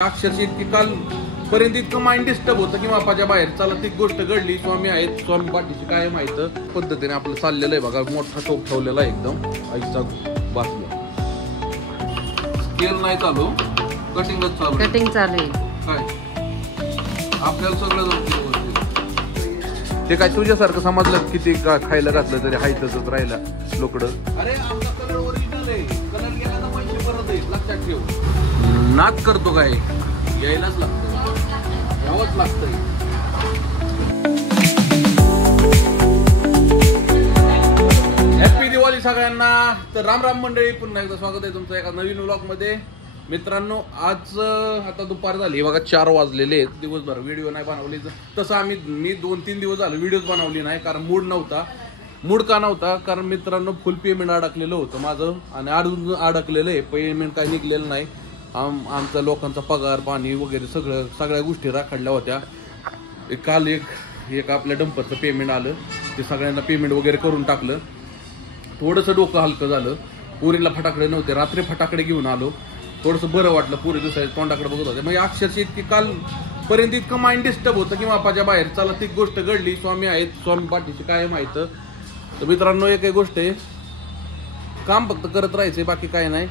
अक्षरशः इतकी काल पर्यंत इतकं माइंड डिस्टर्ब होतं की मापाच्या बाहेर चला ती गोष्ट घडली. स्वामी आहेत, स्वामी पाठीशी काय माहित पद्धतीने आपलं चाललेलं आहे बघा. मोठा टोप ठेवलेला एकदम आईचा बाजूला. स्केल नाही चालू, कटिंगच चालू. कटिंग चालू आहे. काय आपल्याला सगळं जमतं. ते काय तुझ्यासारखं समजलं किती खायला घातलं तरी हाय तसंच राहिला लोकडं. अरे आमचा कलर ओरिजिनल आहे, कलर गेला तर पैसे परत येईल लक्षात ठेव. नाच करतो काय, यायलाच लागतं, यावंच लागतंय. हॅपी दिवाळी सगळ्यांना. तर राम राम मंडळी, पुन्हा एकदा स्वागत आहे तुमचं एका नवीन व्लॉग मध्ये. मित्रांनो आज आता दुपार झाली बघा, 4 वाजलेले आहेत. दिवसभर व्हिडिओ नाही बनवली. तसं मी 2-3 दिवस झाले व्हिडिओज बनवली नाही, कारण मूड नव्हता. मूड का नव्हता, कारण मित्रांनो फुल पेमेंट अडकलेलं होतं माझं आणि अजून अडकलेलं आहे. पेमेंट काही निघलेलं नाही. आमचा लोकांचा पगार पाणी वगैरे सगळ्या गोष्टी राखडल्या होत्या. काल एक आपल्या डंपरचं पेमेंट आलं, ते सगळ्यांना पेमेंट वगैरे करून टाकलं. थोडंसं डोकं हलकं झालं. पुरीला फटाकडे नव्हते, रात्री फटाकडे घेऊन आलो. थोडंसं बरं वाटलं. पुरी दुसऱ्या तोंडाकडे बघत होते. म्हणजे अक्षरशः इतकी काल पर्यंत इतकं माइंड डिस्टर्ब होतं की मापाच्या बाहेर चला ती गोष्ट घडली. स्वामी आहेत, स्वामी पाठीशी काय माहित. तर मित्रांनो एक गोष्ट आहे, काम फक्त करत राहायचं, बाकी काय नाही.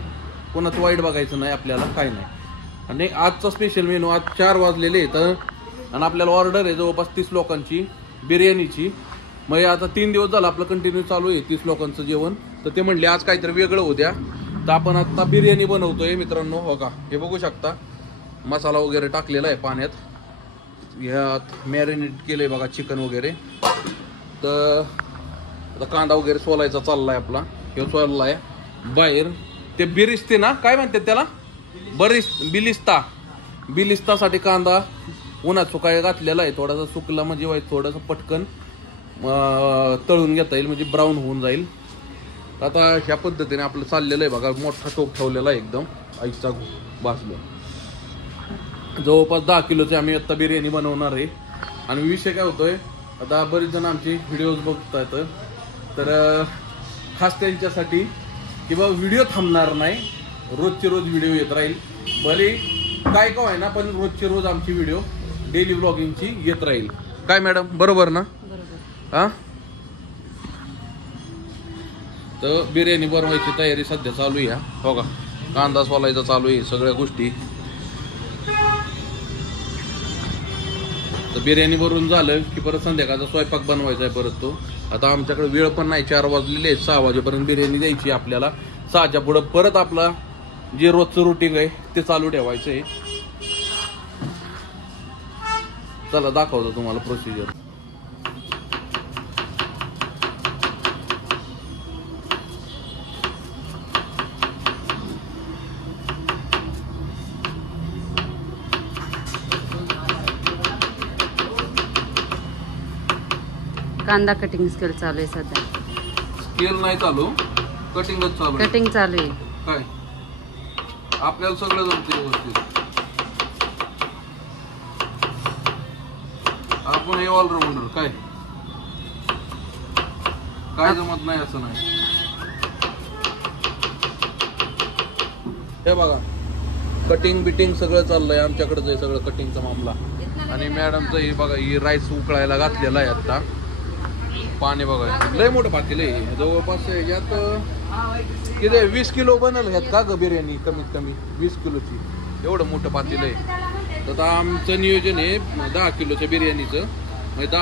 कोणाचं वाईट बघायचं नाही आपल्याला, काय नाही. आणि आजचा स्पेशल मेनू, आज 4 वाजलेले आहेत आणि आपल्याला ऑर्डर आहे जवळपास 30 लोकांची बिर्याणीची. मग आता 3 दिवस झालं आपलं कंटिन्यू चालू आहे 30 लोकांचं जेवण. तर ते म्हणले आज काहीतरी वेगळं उद्या. तर आपण आता बिर्याणी बनवतोय मित्रांनो. हो का, हे बघू शकता. मसाला वगैरे टाकलेला आहे पाण्यात, यात मॅरिनेट केलंय बघा चिकन वगैरे. तर आता कांदा वगैरे सोलायचा चाललाय आपला. हे सोललाय बाहेर. ते बिरिस्ते ना, काय म्हणतात त्याला, बिलिस्तासाठी कांदा उन्हात सुकाय घातलेला आहे. थोडासा सुकला म्हणजे थोडंसं पटकन तळून घेता येईल, म्हणजे ब्राऊन होऊन जाईल. आता ह्या पद्धतीने आपलं चाललेलं आहे बघा. मोठा टोप ठेवलेला आहे एकदम आईचा बाजूला. जवळपास 10 किलोची आम्ही आता बिर्याणी बनवणार आहे. आणि विषय काय होतोय, आता बरेच जण आमचे व्हिडिओज बघतायत, तर खास त्यांच्यासाठी की बाबा व्हिडिओ थांबणार नाही, रोजचे रोज व्हिडिओ येत राहील. भले काय का आहे ना, पण रोजचे रोज आमची व्हिडिओ डेली ब्लॉगिंगची येत राहील. काय मॅडम, बरोबर ना? हा. तर बिर्याणी बनवायची तयारी सध्या चालू आहे. हो का, कांदा सोलायचा चालू आहे, सगळ्या गोष्टी. तर बिर्याणी भरून झालं की परत संध्याकाळचा स्वयंपाक बनवायचा आहे परत तो. आता आमच्याकडे वेळ पण नाही, 4 वाजलेले आहेत. 6 वाजेपर्यंत बिर्याणी द्यायची आपल्याला. 6च्या पुढं परत आपला जे रोजचं रुटीन आहे ते चालू ठेवायचं आहे. चला दाखवतो तुम्हाला प्रोसिजर. कांदा कटिंग स्केल चालू आहे सध्या. स्केल नाही चालू, कटिंगच चालू. कटिंग चालू आहे. काय आपल्याला सगळं जमतं व्यवस्थित. आपण हे ऑलराऊंडर. काय जमत नाही असं नाही. हे बघा, कटिंग बिटिंग सगळं चाललंय आमच्याकडचं आहे सगळं कटिंगचा मामला. आणि मॅडमचं हे बघा, ही राईस उकळायला घातलेला आहे आता. पाणी बघा, लय मोठं पातेलं आहे. जवळपास यात किती 20 किलो बनल ह्यात का ग बिर्याणी, कमीत कमी 20 किलोची. एवढं मोठं पातेलं आहे. तर आता आमचं नियोजन आहे 10 किलोच्या बिर्याणीचं. म्हणजे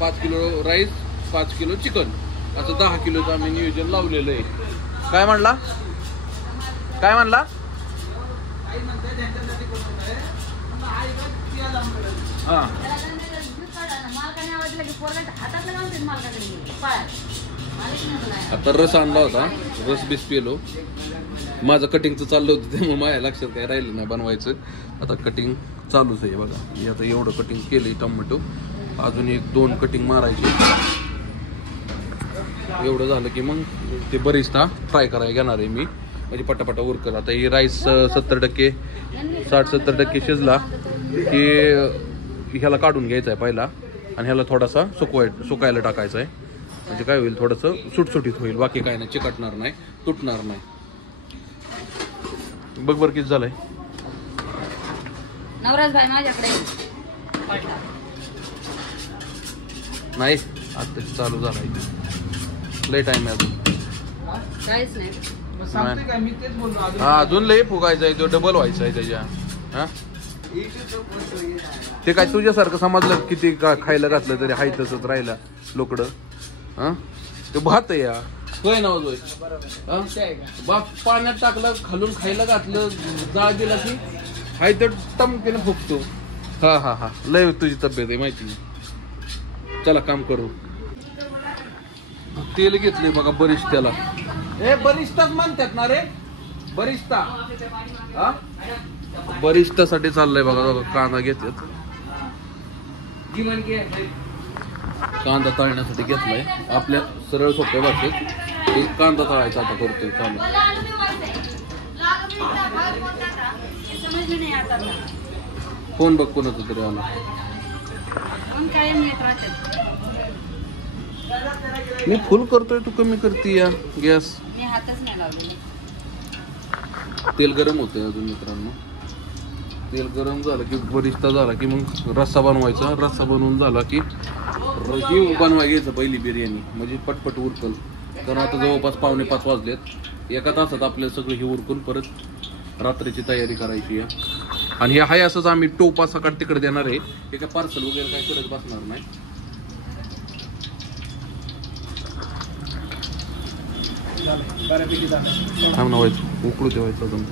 5 किलो राईस, 5 किलो चिकन, असं 10 किलोचं आम्ही नियोजन लावलेलं आहे. काय म्हणला? हा, आता रस आणला होता, रस बीस पिलो. माझं कटिंगचं चाललं होतं त्यामुळे माझ्या लक्षात काय राहिलं नाही बनवायचं. आता कटिंग चालूच आहे बघा. आता एवढं कटिंग केलंय टोमॅटो, अजून 1-2 कटिंग मारायची. एवढं झालं की मग ते बरिस्ता फ्राय करायला घेणार आहे मी, म्हणजे पटापटा उरकल. आता ही राईस 70% 60-70% शिजला की ह्याला काढून घ्यायचा आहे पहिला आणि ह्याला थोडासा सुकायला टाकायचा आहे. म्हणजे काय होईल, थोडंसं सुटसुटीत होईल, बाकी काय नाही, चिकटणार नाही, तुटणार नाही. बघ बरं किती झालंय. नवराज भाई माझ्याकडे पलटा. नाही आता चालू झाला लय टाइम आहे अजून. काहीच नाही. सांगते काय मी तेच बोललो अजून. हा अजून लय फुगायचं आहे तो डबल व्हायचा आहे त्याच्या. हा ते काय तुझ्यासारखं समजलं किती खायला घातलं तरी हाय तसंच राहिला लोकडं. हा ते भात आहे या होय ना होय. बाप पाण्यात टाकलं खालून खायला घातलं जाळ दिला की हाय तर टमकेनं फुगतो. हा हा हा लय तुझी तब्येत आहे माहिती नाही. चला काम करू. तेल घेतले बघा बरिस्त्याला. ए बरिस्ताच म्हणतात ना रे बरिस्ता. हा बरिस्तासाठी चाललंय बघा. कांदा घेतात कांदा तळण्यासाठी घेतलाय. आपल्या सरळ सोप्या भाषेत एक कांदा तळायचा आता करतोय चालू. फोन बघ कोणाचं तरी आला. मी फुल करतोय तू कमी करते या गॅस. मी हातच नाही लावले. तेल गरम होतंय अजून मित्रांनो. तेल गरम झालं की बरिस्ता झाला की मग रस्सा बनवायचा. रस्सा बनवून झाला की ही बनवायला घ्यायचं पहिली बिर्याणी म्हणजे पटपट उरकल. कारण आता जवळपास 4:45 वाजलेत. एका तासात आपल्याला सगळं हे उरकून परत रात्रीची तयारी करायची आहे. आणि हे हाय असंच आम्ही टोपा सकाळ तिकडे देणार आहे. हे काय पार्सल वगैरे काय करत बसणार नाही. थांब ना व्हायचं उकळू ठेवायचं अजून.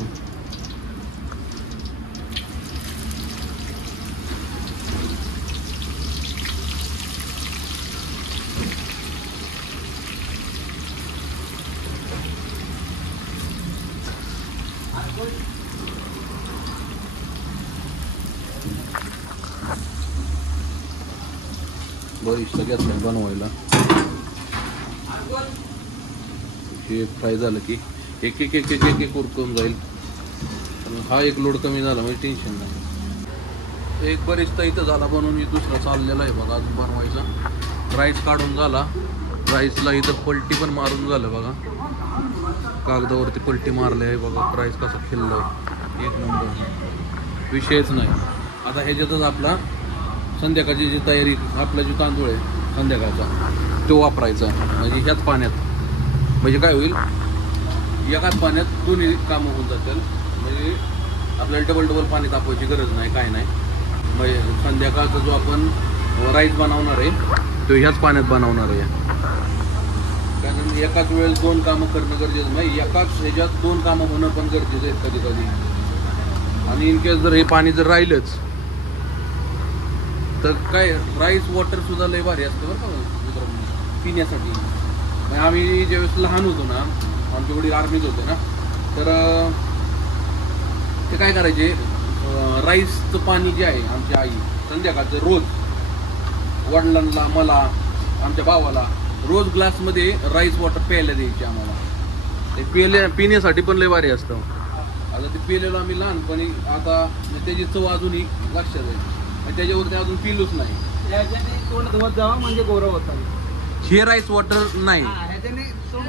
बरिस्ता घेतलाय बनवायला. हे फ्राय झालं की एक एक एक एक एक उरकून जाईल. हा एक लोड कमी झाला म्हणजे टेन्शन नाही. एक बरिस्ता इथं झाला बनवून दुसरा चाललेला आहे बघा अजून बनवायचा. राईस काढून झाला. राईसला इथं पलटी पण मारून झालं बघा. कागदावरती पलटी मारली आहे बघा. राईस कसं खिल्लंय एक नंबर विषयच नाही. आता ह्याच्यातच आपला संध्याकाळची जी तयारी आपला जो तांदूळ आहे संध्याकाळचा तो वापरायचा म्हणजे ह्याच पाण्यात. म्हणजे काय होईल एकाच पाण्यात दोन्ही कामं होऊन जातील. म्हणजे आपल्याला डबल पाणी तापवायची गरज नाही काय नाही. म्हणजे संध्याकाळचा जो आपण राईस बनवणार आहे तो ह्याच पाण्यात बनवणार आहे. कारण एकाच वेळेस 2 कामं करणं गरजेचं नाही. एकाच ह्याच्यात 2 कामं होणं पण गरजेचं आहे कधी कधी. आणि इनकेस जर हे पाणी जर राहिलंच तर काय राईस वॉटर सुद्धा लय भारी असतं बरं का मित्रांनो पिण्यासाठी. म्हणजे आम्ही ज्यावेळेस लहान होतो ना आमच्या वडील आर्मीत होते ना तर ते काय करायचे राईसचं पाणी जे आहे आमची आई संध्याकाळचं रोज वडिलांना मला आमच्या भावाला रोज ग्लासमध्ये राईस वॉटर प्यायला द्यायचे आम्हाला. ते पिण्यासाठी पण लय भारी असतं. आता ते पिलेलं आम्ही लहानपणी आता त्याची चव अजूनही लक्षात आहे. त्याच्यावरती अजून पिलोच नाही. म्हणजे गौरव होता. हे राईस वॉटर नाही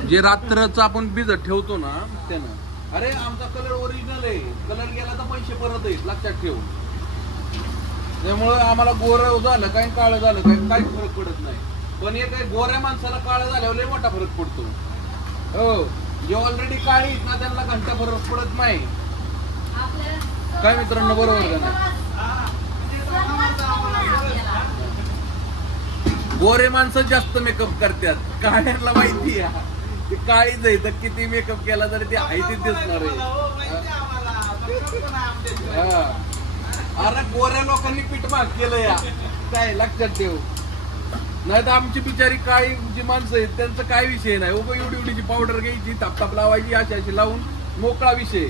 जे रात्रचं आपण भिजत ठेवतो ना त्यानं. अरे आमचा कलर ओरिजिनल आहे. कलर गेला तर पैसे परत येईल लक्षात ठेव. त्यामुळे आम्हाला गोरं झालं काय काळं झालं काय काहीच फरक पडत नाही. पण हे काही गोऱ्या माणसाला काळं झाल्यावर लय मोठा फरक पडतो. हो जे ऑलरेडी काळी आहेत ना त्यांना घंटा फरक पडत नाही. काय मित्रांनो बरोबर का नाही. गोरे माणसं जास्त मेकअप करतात. काळ्यांना माहिती आहे काळीच आहे तर किती मेकअप केला तरी ते आहे ते दिसणार आहे. अरे गोऱ्या लोकांनी पीठ माग केलं या काय लक्षात ठेव. नाही तर आमची बिचारी काळी जी माणसं आहेत त्यांचा काय विषय नाही. उभं एवढी एवढीची पावडर घ्यायची ताप लावायची अशी लावून मोकळा विषय.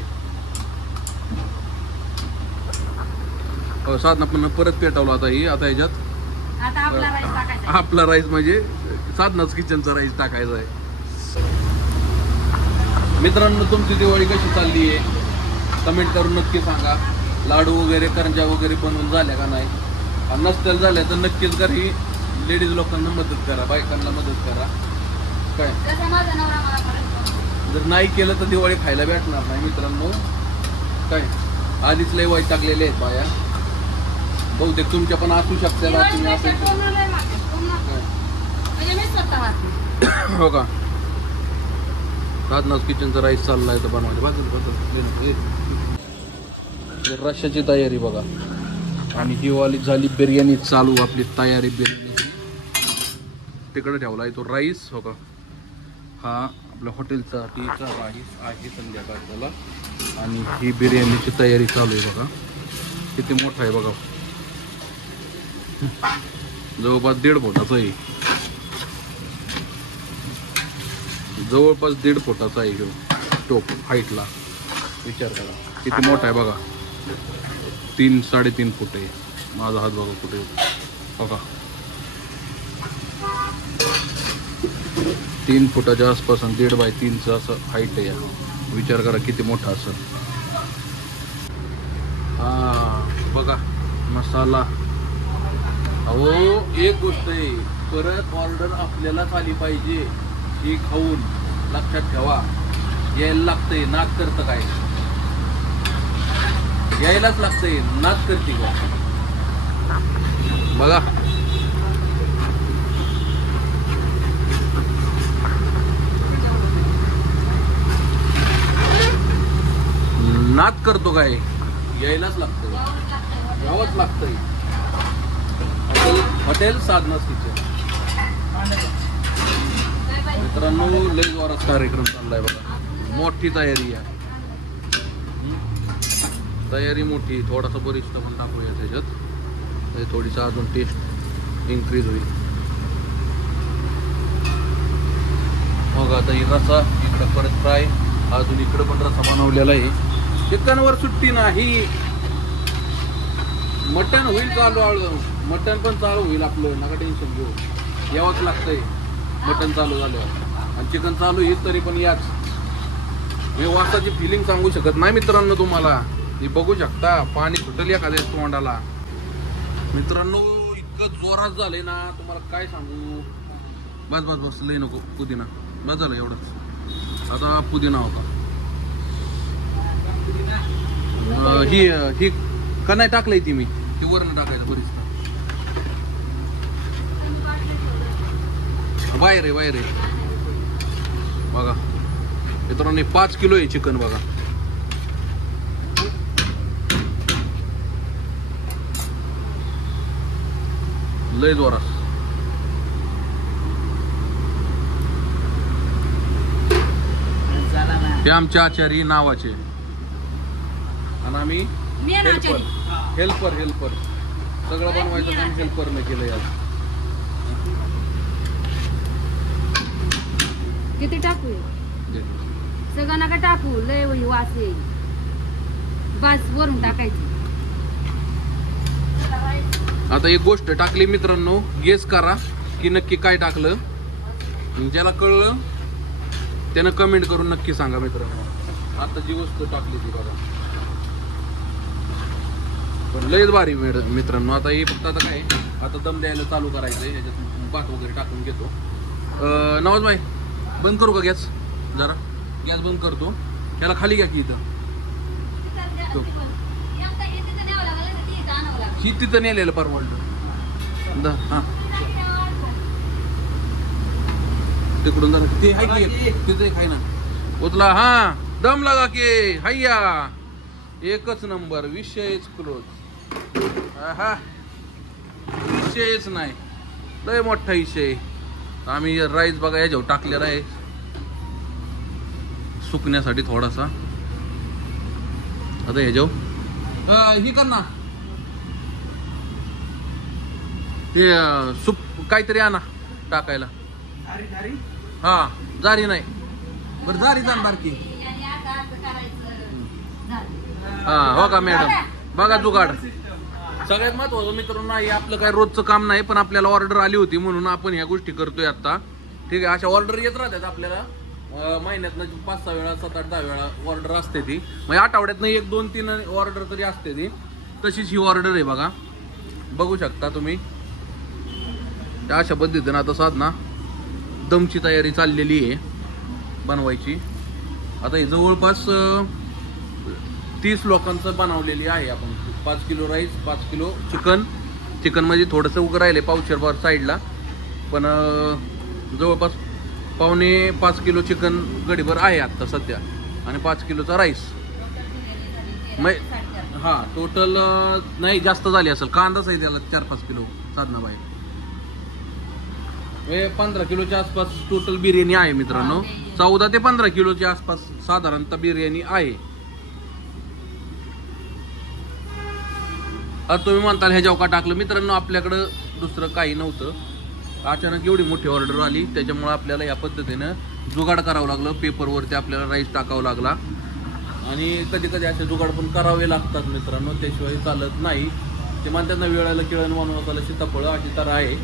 साधना पण परत पेटवला आता ही. आता ह्याच्यात आपला राईस म्हणजे साधनाच किचनचा राईस टाकायचा आहे. मित्रांनो तुमची दिवाळी कशी चालली आहे कमेंट करून नक्की सांगा. लाडू वगैरे करंजा वगैरे बनवून झाल्या का नाही. नसतील झाल्या तर नक्कीच घरी लेडीज लोकांना मदत करा. बायकांना मदत करा. काय जर नाही केलं तर दिवाळी खायला भेटणार नाही मित्रांनो. काय आधीच लय वाईट टाकलेले आहेत बाया. बहुतेक तुमच्या पण असू शकते ना, तुम्ही दिवसभर असं बनवलंय मागे, पूर्ण. म्हणजे मी स्वतः हात हो का. साधनाच किचनचा राईस चाललाय तर बनवायचं बाजूला रश्याची तयारी बघा. आणि ही वाली झाली बिर्याणी चालू, आपली तयारी बिर्याणीची. तिकडे ठेवला आहे तो राईस हो का. हा आपल्या हॉटेलसाठीचा राईस आहे संध्याकाळच्याला. आणि ही बिर्याणीची तयारी चालू आहे बघा. किती मोठा आहे बघा, जवळपास 1.5 फुटाचा आहे. जवळपास 1.5 फुटाचा आहे ह्यो टोप हाईटला. विचार करा किती मोठा आहे बघा. 3-3.5 फूट आहे. माझा हात बघा कुठे बघा. 3 फुटाच्या आसपास 1.5 बाय 3चं असं हाईट आहे. विचार करा किती मोठा असं. हा बघा मसाला. अहो एक गोष्ट आहे, परत ऑर्डर आपल्यालाच आली पाहिजे. ही खाऊन लक्षात ठेवा, यायला लागतंय. नाद करतं काय, यायलाच लागतंय. नाद करते का बघा. नाद करतो काय, यायलाच लागतंय, यावंच लागतंय. हॉटेल साधनाच किचन. मित्रांनो लय जोरात कार्यक्रम चाललाय बघा. मोठी तयारी आहे, तयारी मोठी. थोडासा बरिष्ठ पण टाकूया त्याच्यात, थोडीसा अजून टेस्ट इन्क्रीज होईल. मग आता ही रसा इकडं परत फ्राय, अजून इकडं पण रसा बनवलेला आहे. चिकनवर सुट्टी नाही. मटण होईल चालू, हळूहळू मटण पण चालू होईल आपलं, नका टेन्शन घेऊ. यावंच लागतंय मटण चालू झाल्यावर. आणि चिकन चालू येईल तरी पण याच. मी वासाची फिलिंग सांगू शकत नाही मित्रांनो तुम्हाला. हे बघू शकता, पाणी सुटल एखाद्या तोंडाला. मित्रांनो इतकं जोरात झालंय ना, तुम्हाला काय सांगू. बस बस बस लय नको पुदिना, बस झालं एवढंच. आता पुदिना होता. ही का नाही टाकलंय ती, मी ती वरण टाकायचं बरीच. बाहेर आहे बाहेर आहे बघा. मित्रांनो 5 किलो आहे चिकन बघा. लय जोरात. हे आमचे आचारी नावाचे, आणि आम्ही हेल्पर सगळं बनवायचं काम हेल्परने केलंय आज. किती टाकू सगळं नका टाकू, लय वास येईल. बस वरून टाकायची. आता एक गोष्ट टाकली मित्रांनो, गेस करा की नक्की काय टाकलं. ज्याला कळलं त्यानं कमेंट करून नक्की सांगा मित्रांनो. आता जी वस्तू टाकली ती बघा, पण लयच भारी मित्रांनो. आता हे फक्त आता काय, आता दम द्यायला चालू करायचंय. ह्याच्यात भात वगैरे टाकून घेतो. नवाज भाई बंद करू का गॅस, जरा गॅस बंद करतो. त्याला खाली घ्या की इथं. ही तिथं नेलेलं परवडलं. हा तिकडून जरा ते आहे की तिथे खाय ना उतला. हा दम लगा के हैया, एकच नंबर. विषयच क्लोज. हा विषयच नाही, लय मोठा विषय. आम्ही राईस बघा याच्यावर टाकलेला आहे सुकण्यासाठी थोडासा. आता ह्याच्यावर ही कर ना, हे सूप काहीतरी आणा टाकायला. हा जारी नाही बरं, जारी जाण बारकी. हा हो का मॅडम, बघा जुगाड. सगळ्यात महत्वाचं मित्रांनो, हे आपलं काय रोजचं काम नाही, पण आपल्याला ऑर्डर आली होती म्हणून आपण ह्या गोष्टी करतोय आता. ठीक आहे, अशा ऑर्डर येत राहतात आपल्याला. महिन्यातनं 5-6 वेळा 7-8-10 वेळा ऑर्डर असते ती. म्हणजे आठवड्यातनं 1-2-3 ऑर्डर तरी असते ती. तशीच ही ऑर्डर आहे बघा, बघू शकता तुम्ही. अशा पद्धतीनं आता साधना दमची तयारी चाललेली आहे बनवायची. आता हे जवळपास 30 लोकांचं बनवलेली आहे आपण. 5 kilo rice, 5 kilo chicken. Chicken म्हणजे थोडंसं उगं राहिले पावशेरभर साईडला, पण जवळपास 4.5 किलो चिकन गडीभर आहे आत्ता सध्या, आणि 5 किलोचा राईस. हां टोटल नाही जास्त झाली असेल, कांदाच आहे त्याला 4-5 किलो साधनाबाई. 15 किलोच्या आसपास टोटल बिर्याणी आहे मित्रांनो. 14 ते 15 किलोच्या आसपास साधारणतः बिर्याणी आहे. आता तुम्ही म्हणताल ह्याच्यावर का टाकलं मित्रांनो, आपल्याकडं दुसरं काही नव्हतं. अचानक एवढी मोठी ऑर्डर आली, त्याच्यामुळे आपल्याला या पद्धतीनं जुगाड करावं लागलं. पेपरवरती आपल्याला राईस टाकावं लागला, आणि कधी कधी असे जुगाड पण करावे लागतात मित्रांनो, त्याशिवाय चालत नाही. ते म्हणतात ना, वेळाला किळण मानवाला सीताफळ, अशी तर आहे.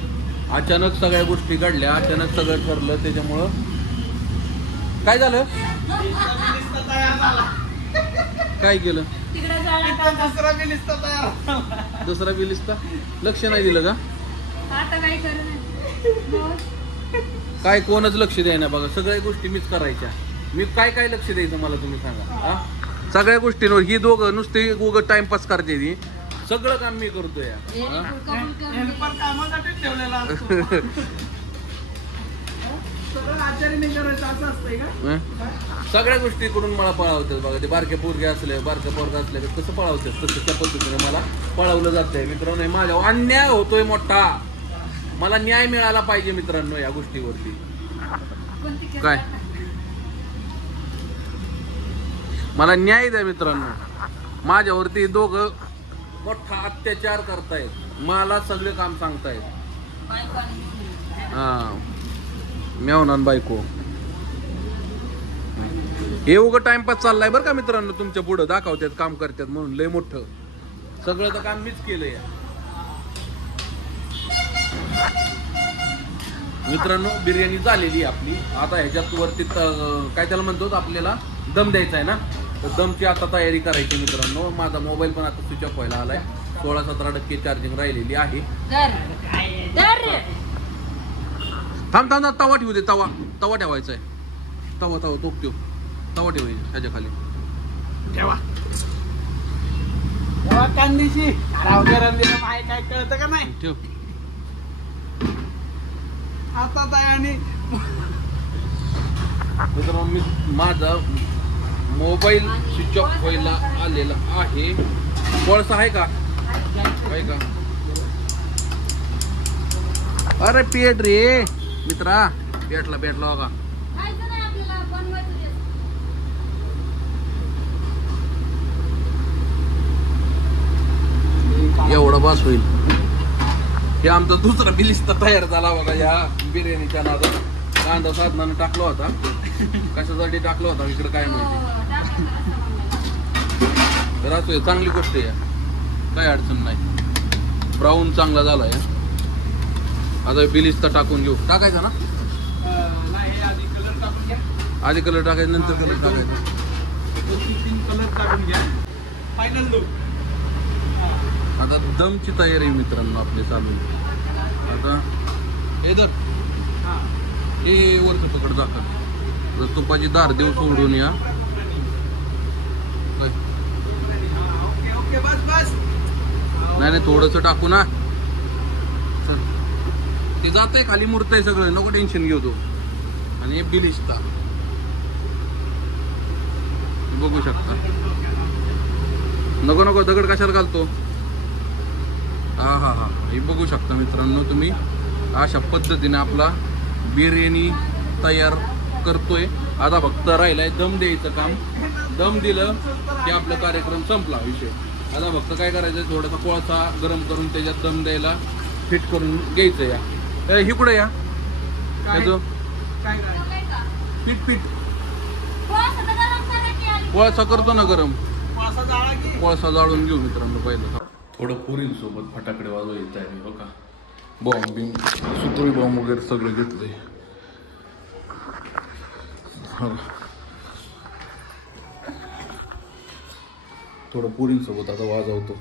अचानक सगळ्या गोष्टी घडल्या, अचानक सगळं ठरलं, त्याच्यामुळं काय झालं. काय केलं. दुसरा बिलिस्ता लक्ष नाही दिलं का. काय कोणच लक्ष द्यायना बघा, सगळ्या गोष्टी मीच करायच्या. मी काय काय लक्ष द्यायचं मला तुम्ही सांगा. हा सगळ्या गोष्टींवर ही दोघं नुसते उगं टाइमपास करते. ती सगळं काम मी करतोय. सगळ्या गोष्टीकडून मला पळावतात बघा. ते बारक्या पोरगे असले, बारक्या पोरगा असले कसं पळावतात, तसं त्या पद्धतीने मला पळवलं जातंय मित्रांनो. माझ्या अन्याय होतोय मोठा, मला न्याय मिळाला पाहिजे मित्रांनो या गोष्टीवरती. काय मला न्याय द्या मित्रांनो. माझ्यावरती दोघं मोठा अत्याचार करतायत, मला सगळे काम सांगतायत. हा मेवनान बायको हे उगं टाइमपास चाललाय बरं का मित्रांनो. तुमच्या पुढं दाखवतात काम करतात म्हणून लय मोठं. सगळं तर काम मीच केलंय मित्रांनो. बिर्याणी झालेली आपली. आता ह्याच्यात वरती काय त्याला म्हणतो, आपल्याला दम द्यायचा आहे ना, तर दमची आता तयारी करायची मित्रांनो. माझा मोबाईल पण आता स्विच ऑफ व्हायला आलाय. 16-17% चार्जिंग राहिलेली आहे. थांब थांब, तवा ठेवू दे. तवा ठेवायचा आहे. तवा तोप ठेव. तवा ठेवायचा ह्याच्या खाली ठेवा. कांदीची माय काय कळतं का नाही. ठेव आता आणि मित्रांनो, मी माझा मोबाईल स्विच ऑफ व्हायला आलेला आहे. कोळसा आहे का. अरे पेट रे मित्रा, पेटला बघा. एवढा बास होईल. हे आमचा दुसरा बिलिस्ता तयार झाला बघा या बिर्याणीच्या नादात. कांदा साधनानं टाकला होता, कशासाठी टाकला होता इकडे काय माहिती. तर असं चांगली गोष्ट आहे, काय अडचण नाही. ब्राऊन चांगला झालाय. आता बिलिस्ता टाकून घेऊ. टाकायचा ना आधी कलर टाकायचा, नंतर कलर टाकायचा. 2-3 कलर टाकून घ्या. Final look. आता दमची तयारी मित्रांनो आपली चालू. आता हे धर, हे वरचं पकड जातात. तुपाची दार देऊ सोडून या. नाही थोडस टाकू ना. चल ते जातंय खाली, मुरतंय सगळं, नको टेन्शन घेऊ तू. आणि हे बिलिस्ता बघू शकता. नको दगड कशाला घालतो. हा हे बघू शकता मित्रांनो तुम्ही. अशा पद्धतीने आपला बिर्याणी तयार करतोय. आता फक्त राहिलाय दम द्यायचं काम. दम दिलं की आपला कार्यक्रम संपला विषय. आता फक्त काय करायचं, थोडासा कोळसा गरम करून त्याच्यात दम द्यायला फिट करून घ्यायचं. या इकडे या पीठ कोळसा करतो ना गरम, कोळसा जाळून घेऊ मित्रांनो. पहिलं थोडं पुरींसोबत फटाकडे वाजवायचं आहे बघा. बॉम्ब बिम सुतळी बॉम्ब वगैरे सगळं घेतलंय. थोडं पुरींसोबत आता वाजवतो.